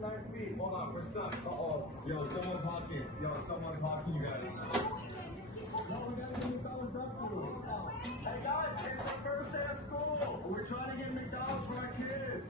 9 feet. Hold on, we're stuck. Uh-oh. Yo, someone's hawking. Yo, someone's hawking, you guys. No, we gotta get McDonald's drive-thru. Hey guys, it's the first day of school. We're trying to get McDonald's for our kids.